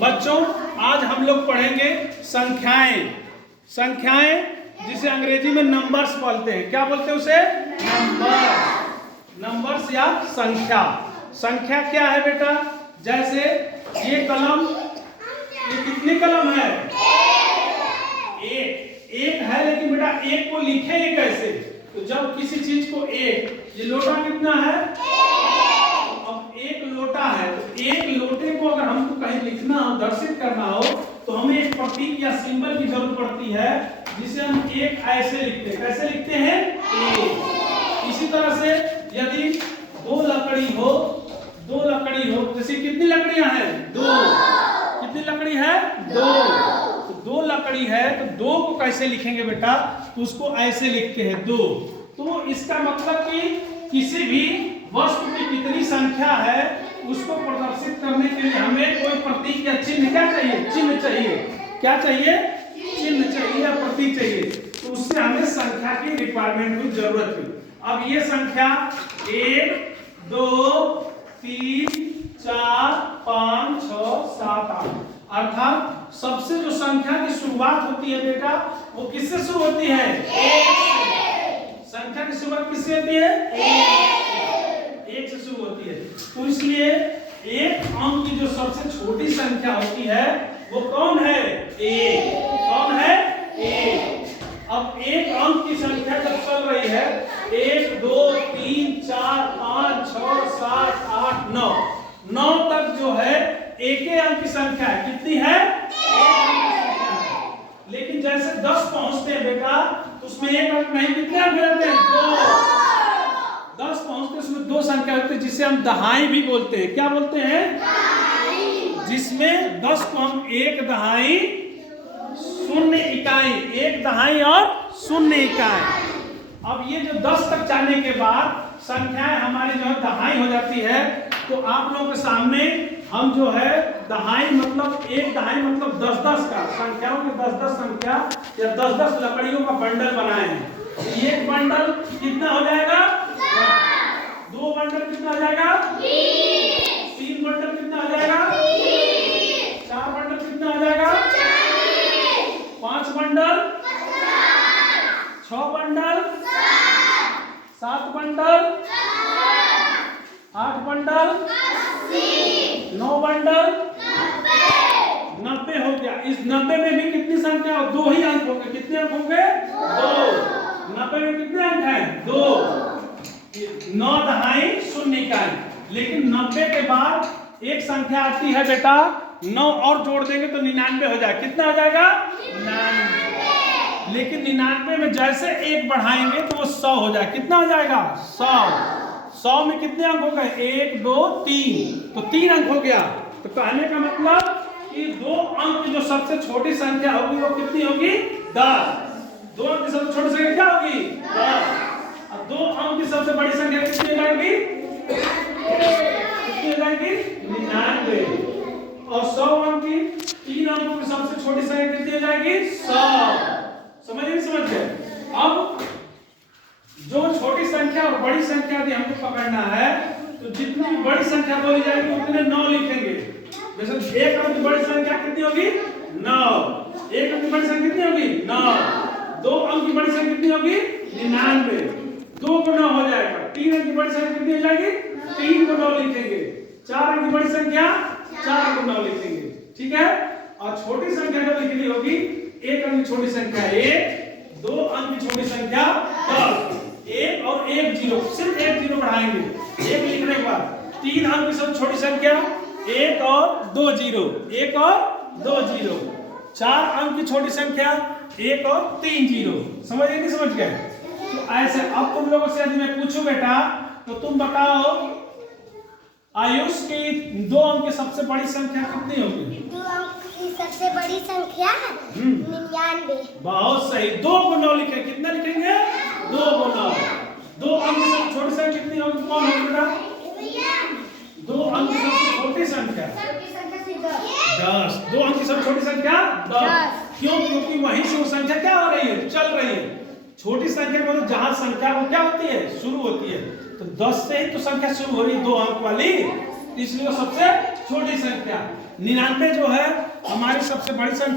बच्चों आज हम लोग पढ़ेंगे संख्याएं। संख्याएं जिसे अंग्रेजी में नंबर्स बोलते हैं। क्या बोलते हैं उसे? नंबर्स। नंबर्स या संख्या। संख्या क्या है बेटा? जैसे ये कलम, ये कितनी कलम है? एक है, लेकिन बेटा एक को लिखेंगे कैसे? तो जब किसी चीज को एक, ये लोटा कितना है? अब एक लोटा है, तो एक लोटे को अगर हमको कहीं लिखना हो, दर्शित करना हो, तो हमें एक प्रतीक या सिंबल की जरूरत पड़ती है, जिसे हम एक ऐसे लिखते हैं। कैसे लिखते हैं? एक। इसी तरह से यदि दो लकड़ी हो, जैसे कितनी लकड़ियां हैं? दो। कितनी लकड़ी है? दो। तो दो लकड़ी है, तो दो को कैसे लिखेंगे बेटा? तो उसको ऐसे लिखते हैं, दो। तो इसका मतलब कि किसी भी वस्तु की कितनी संख्या है उसको प्रदर्शित करने के लिए हमें कोई प्रतीक या चिन्ह क्या चाहिए? चिन्ह चाहिए। क्या चाहिए? चिन्ह चाहिए या प्रतीक चाहिए। तो उससे हमें संख्या की रिक्वायरमेंट की जरूरत है। अब ये संख्या 1 2 3 4 5 6 7 8, अर्थात सबसे जो संख्या की शुरुआत होती है बेटा, वो किससे शुरू होती है? एक से। संख्या की शुरुआत किससे होती है? एक से शुरू होती है। तो इसलिए एक अंक की जो सबसे छोटी संख्या होती है वो कौन है? एक। कौन है? एक। अब एक अंक की संख्या जब चल रही है 1 2 3 4 5 6 7 8 9, 9 तक जो है एक ही अंक की संख्या है। कितनी है? लेकिन जैसे 10 पहुंचते हैं बेटा, तो उसमें एक अंक नहीं, कितने अंक रहते हैं? 2। 10 पहुंचते उसमें दो संख्या होती है, जिसे हम दहाई भी बोलते हैं। क्या बोलते हैं? जिसमें 10 को हम 1 दहाई 0 इकाई, 1 दहाई और 0 इकाई। अब ये जो 10 तक जाने के बाद संख्याएं हमारी जो है दहाई हो जाती है। तो आप लोगों के सामने हम जो है दहाई मतलब 1 दहाई मतलब 10-10 का, संख्याओं की 10-10 संख्या या 10-10 लकड़ियों का बंडल बनाए हैं। एक बंडल कितना हो जाएगा? 2 बंडल कितना हो जाएगा? 3 बंडल कितना हो जाएगा? 4 बंडल कितना हो जाएगा? 5 bundle, 6 bundle, 7 bundle, 8 bundle, 9 bundle, 90 हो गया। इस 90 में भी कितनी संख्या? 2 ही अंक होंगे। कितने अंक होंगे? 2। 90 में कितने अंक हैं? 2। 9 दहाई 0 इकाई। लेकिन 90 के बाद एक संख्या आती है बेटा, 9 और जोड़ देंगे तो 99 हो जाएगा। कितना हो जाएगा? 99। लेकिन 99 में जैसे एक बढ़ाएंगे तो वो 100 हो जाएगा। कितना हो जाएगा? 100। 100 में कितने अंक हो गए? 1 2 3, तो 3 अंक हो गया। तो कहने का मतलब कि 2 अंक की जो सबसे छोटी संख्या होगी वो कितनी होगी? 10। 2 अंक की सबसे छोटी संख्या क्या होगी? 10। अब 2 अंक की सबसे बड़ी संख्या कितनी हो जाएगी? कितनी हो जाएगी? 99। और 100 अंक की 3 अंकों की सबसे छोटी संख्या कितनी हो जाएगी? 100। समझ नहीं समझ गए? अब जो छोटी संख्या और बड़ी संख्या भी हमको पकड़ना है, तो जितनी बड़ी संख्या बोली जाएगी उतने 9 लिखेंगे। जैसे 1 अंक की बड़ी संख्या कितनी होगी? 9। 1 अंक की बड़ी संख्या कितनी होगी? 9। 2 अंक की बड़ी संख्या कितनी होगी? 99। 2 को 9 हो जाएगा। 3 अंक की बड़ी संख्या कितनी हो जाएगी? 3 को 9 लिखेंगे। 4 अंक की बड़ी संख्या 4 को 9 लिखेंगे। ठीक है? और छोटी संख्या जब लिखनी होगी, 1 अंक की छोटी संख्या 1, 2 अंक की छोटी संख्या 10, 1 और 1 0, सिर्फ 1 0 बढ़ाएंगे 1 लिखने के बाद। 3 अंक की सबसे छोटी संख्या 1 और 2 0, 1 और 2 0। 4 अंक की छोटी संख्या 1 और 3 0। समझ गए? नहीं समझ गए? तो ऐसे अब तुम लोगों से यदि मैं पूछूं बेटा, तो तुम बताओ आयुष की 2 अंक की सबसे बड़ी संख्या कितनी होगी? 2 अंक की सबसे बड़ी संख्या 99। बहुत सही। 2 को 9 लिखेंगे। कितना लिखेंगे? 2 को 9। 2 अंक की सबसे छोटी संख्या कितनी होगी? कौन होगी बेटा? 2 अंक की सबसे छोटी संख्या 10। 2 अंक की सबसे छोटी संख्या 10। क्यों? क्योंकि वहीं से वो संख्या क्या हो रही है? चल रही है। छोटी संख्या मतलब जहां संख्या वो क्या होती है? शुरू होती है। तो 10 से ही तो संख्या शुरू हो रही है, 2 अंक वाली, इसलिए वो सबसे छोटी संख्या। 99 जो है हमारी सबसे बड़ी संख्या